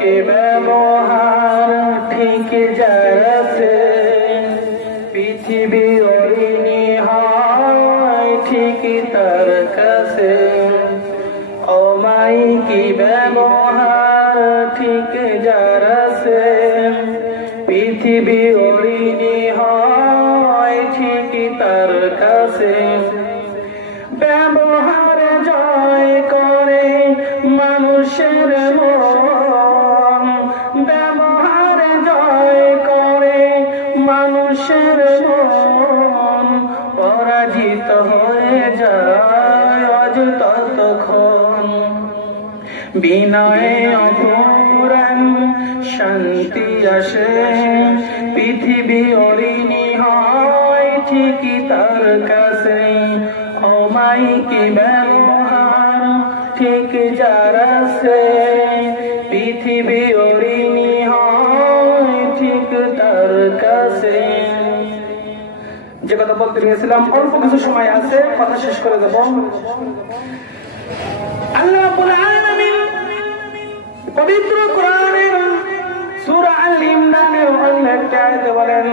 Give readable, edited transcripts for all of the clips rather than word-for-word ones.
के ব্যবহার ঠিক যার আছে পৃথিবী অরিনি হয় ঠিক তার কাছে অমায়িকি ব্যবহার ঠিক যার আছে পৃথিবী অরিনি হয় ঠিক তার কাছে ব্যবহার জয় করে মানুষের মন ব্যবহার জয় করে মানুষের মন পরাজিত হয়ে যায় আজ ততক্ষণ বিনয়ে অপূরণ শান্তি আসে পৃথিবী অরিনি হয় ঠিকই তার কাছে অমায়িকি ব্যবহার ঠিক যার আছে পৃথিবী অরিনি হয় ঠিক তার কাছে। যে কথা বলতে গিয়েছিলাম অল্প কিছু সময় আছে, কথা শেষ করে দেব। আল্লাহ রাব্বুল আলামিন পবিত্র কোরআনের সূরা আল ইমরানের অনেকটা আয়াতে বলেন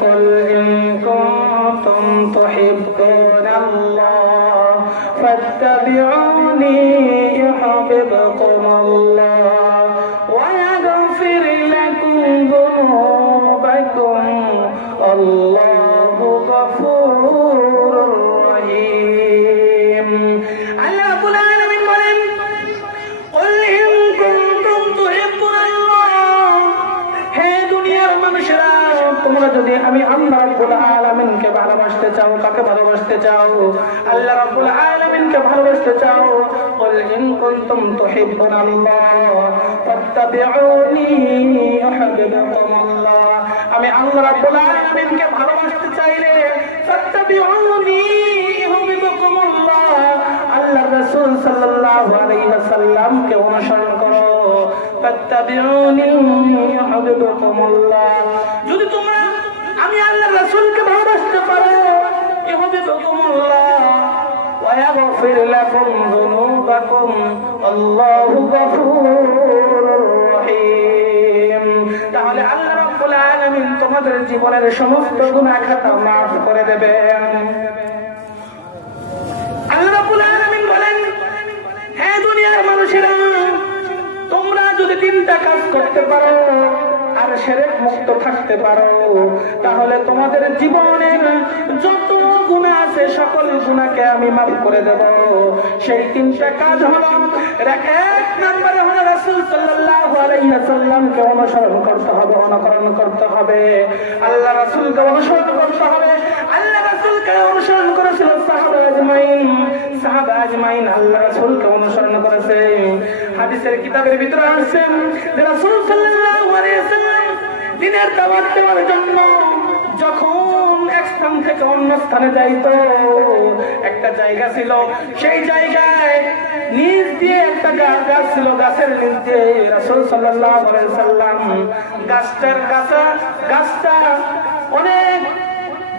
কুল ইন কুনতুম তুহিব্বুনাল্লাহ ফাত্তাবিউনি ইউহিব্বুকুমুল্লাহ ওয়া ইয়াগফির লাকুম যুনুবাকুম আল্লাহু গফুরুর রহিম। আল্লাহ রাব্বুল আলামিন বলেন কুল ইন কুনতুম তুহিব্বুনাল্লাহ, হে দুনিয়ার মানুষেরা তোমরা যদি আমি আল্লাহ রাব্বুল আলামিনকে ভালোবাসতে চাও, কাকে ভালোবাসতে চাও? আল্লাহ রাব্বুল আলামিনকে ভালোবাসতে চাও। কুল ইন কুনতুম তুহিব্বুনাল্লাহ ফাত্তাবিউনি ইউহিব্বুকুমুল্লাহ, আমি আল্লাহ রাব্বুল আলামিনকে ভালোবাসতে চাইলে ফাত্তাবিউনি ইউহিব্বুকুমুল্লাহ, আল্লাহর রাসূল সাল্লাল্লাহু আলাইহি ওয়াসাল্লামকে অনুসরণ করো। ফাত্তাবিউনি ইউহিব্বুকুমুল্লাহ, যদি তোমরা আমি আল্লাহর রাসূলকে ভালোবাসতে পারো ইউহিব্বুকুমুল্লাহ ওয়া ইয়াগফির লাকুম যুনুবাকুম আল্লাহু গফুরুর রহিম, তাহলে আল্লাহ রাব্বুল আলামিন তোমাদের জীবনের সমস্ত গুনাহ খাতা maaf করে দেবেন। আল্লাহ রাব্বুল আলামিন বলেন হে দুনিয়ার মানুষেরা তোমরা যদি তিনটা কাজ করতে পারো আর শিরক মুক্ত থাকতে পারো তাহলে তোমাদের জীবনের যত গুনাহ আছে সকল গুনাহকে আমি maaf করে দেব। সেই তিনটা কাজ হলো, এক নম্বরে হলো রাসূল সাল্লাল্লাহু আলাইহি ওয়াসাল্লামকে অনুসরণ করতে হবে, অনুকরণ করতে হবে, আল্লাহ রাসূলকে অনুসরণ করতে হবে। আল্লাহ রাসূলকে অনুসরণ করেছিল সাহাবা আজমাইন আল্লাহ রাসূলকে অনুসরণ করেছে। হাদিসের কিতাবের ভিতরে আছে যে রাসূল সাল্লাল্লাহু আলাইহি ওয়াসাল্লাম দিনের দাওয়াত দেওয়ার জন্য যখন এক স্থান থেকে অন্য স্থানে যাইতো, একটা জায়গা ছিল, সেই জায়গায় নিচ দিয়ে একটা গাছ ছিল, গাছের নিচ দিয়ে রাসূল সাল্লাল্লাহু আলাইহি ওয়াসাল্লাম গাছটা অনেক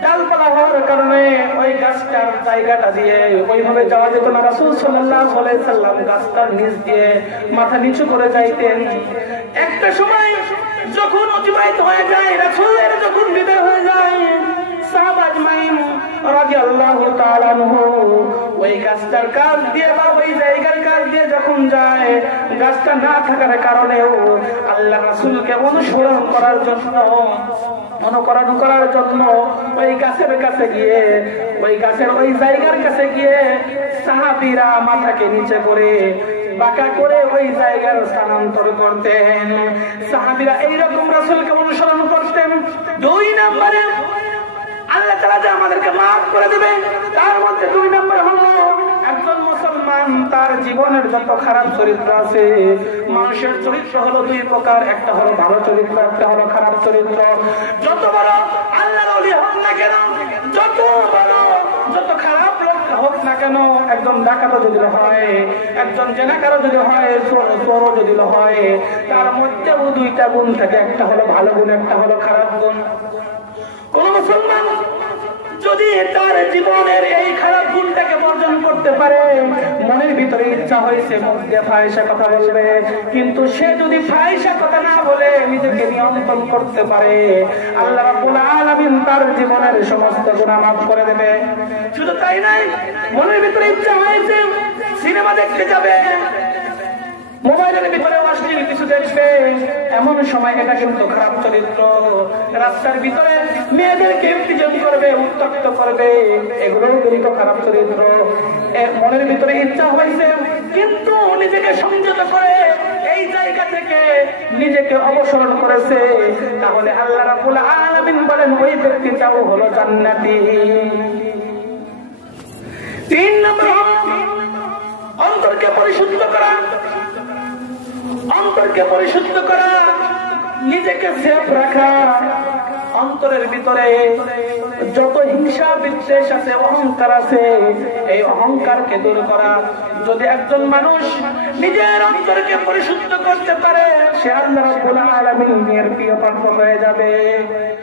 ডালপালা হওয়ার কারণে ওই গাছটার জায়গাটা দিয়ে ওইভাবে যাওয়া যেত না। রাসূল সাল্লাল্লাহু আলাইহি ওয়াসাল্লাম গাছটার নিচ দিয়ে মাথা নিচু করে যাইতেন। একটা সময় যখন অতিবাহিত হয়ে যায়, রাসূলের যখন বিদায় হয়ে যায়, সাহাবা আজমাইন রাদিয়াল্লাহু তাআলা আনহু ওই গাছটার কাছ দিয়ে বা ওই জায়গার কাছ দিয়ে যখন যায়, গাছটা না থাকার কারণেও আল্লাহ রাসূলকে অনুসরণ করার জন্য, অনুকরণ করার জন্য ওই গাছের কাছে গিয়ে, ওই গাছের ওই জায়গার কাছে গিয়ে সাহাবীরা মাথাকে নিচে করে বাঁকা করে ওই জায়গার স্থানান্তর করতেন। সাহাবীরা এইরকম রাসূলকে অনুসরণ করতেন। দুই নম্বরে আল্লাহ তাআলা যে আমাদেরকে maaf করে দিবে তার মধ্যে দুই নম্বর হলো একজন মুসলমান তার জীবনের যত খারাপ চরিত্র আছে, মানুষের চরিত্র হলো দুই প্রকার, একটা হলো ভালো চরিত্র, একটা হলো খারাপ চরিত্র। যত বড় আল্লাহর ওলি হোক না কেন, যত ভালো যত খারাপ লোক হোক না কেন, একজন ডাকাতও যদি হয়, একজন জেনাকারও যদি হয়, চোরও যদি হয়, তার মধ্যেও দুইটা গুণ থাকে, একটা হলো ভালো গুণ, একটা হলো খারাপ গুণ। কোন মুসলমান যদি তার জীবনের এই খারাপ গুণটাকে বর্জন করতে পারে, মনের ভিতরে ইচ্ছা হয়েছে মুখ দিয়ে ফাহিশা কথা বলবে, কিন্তু সে যদি ফাহিশা কথা না বলে নিজেকে নিয়ন্ত্রণ করতে পারে, আল্লাহ রাব্বুল আলামিন তার জীবনের সমস্ত গুনাহ মাফ করে দেবে। শুধু তাই নয়, মনের ভিতরে ইচ্ছা হয়েছে সিনেমা দেখতে যাবে, মোবাইলের ভিতরে অশ্লীল কিছু দেখবে, এমন সময় এটা কিন্তু খারাপ চরিত্র। রাস্তার ভিতরে মেয়েদেরকে ইফতিজাম করবে, উত্তক্ত করবে, এগুলোও কিন্তু খারাপ চরিত্র। মনের ভিতরে ইচ্ছা হয়েছে কিন্তু নিজেকে সংযত করে এই জায়গা থেকে নিজেকে অবসরণ করেছে, তাহলে আল্লাহ রাব্বুল আলামিন বলেন ওই ব্যক্তিটাও হলো জান্নাতি। 3 নম্বর অন্তরকে পরিশুদ্ধ করা। অন্তরকে পরিশুদ্ধ করা, নিজেকে সেফ রাখা। অন্তরের ভিতরে যত হিংসা বিদ্বেষ আছে, অহংকার আছে, এই অহংকারকে দূর করা। যদি একজন মানুষ নিজের অন্তরকে পরিশুদ্ধ করতে পারে, সে আল্লাহ রাব্বুল আলামিনের প্রিয় পাত্র হয়ে যাবে।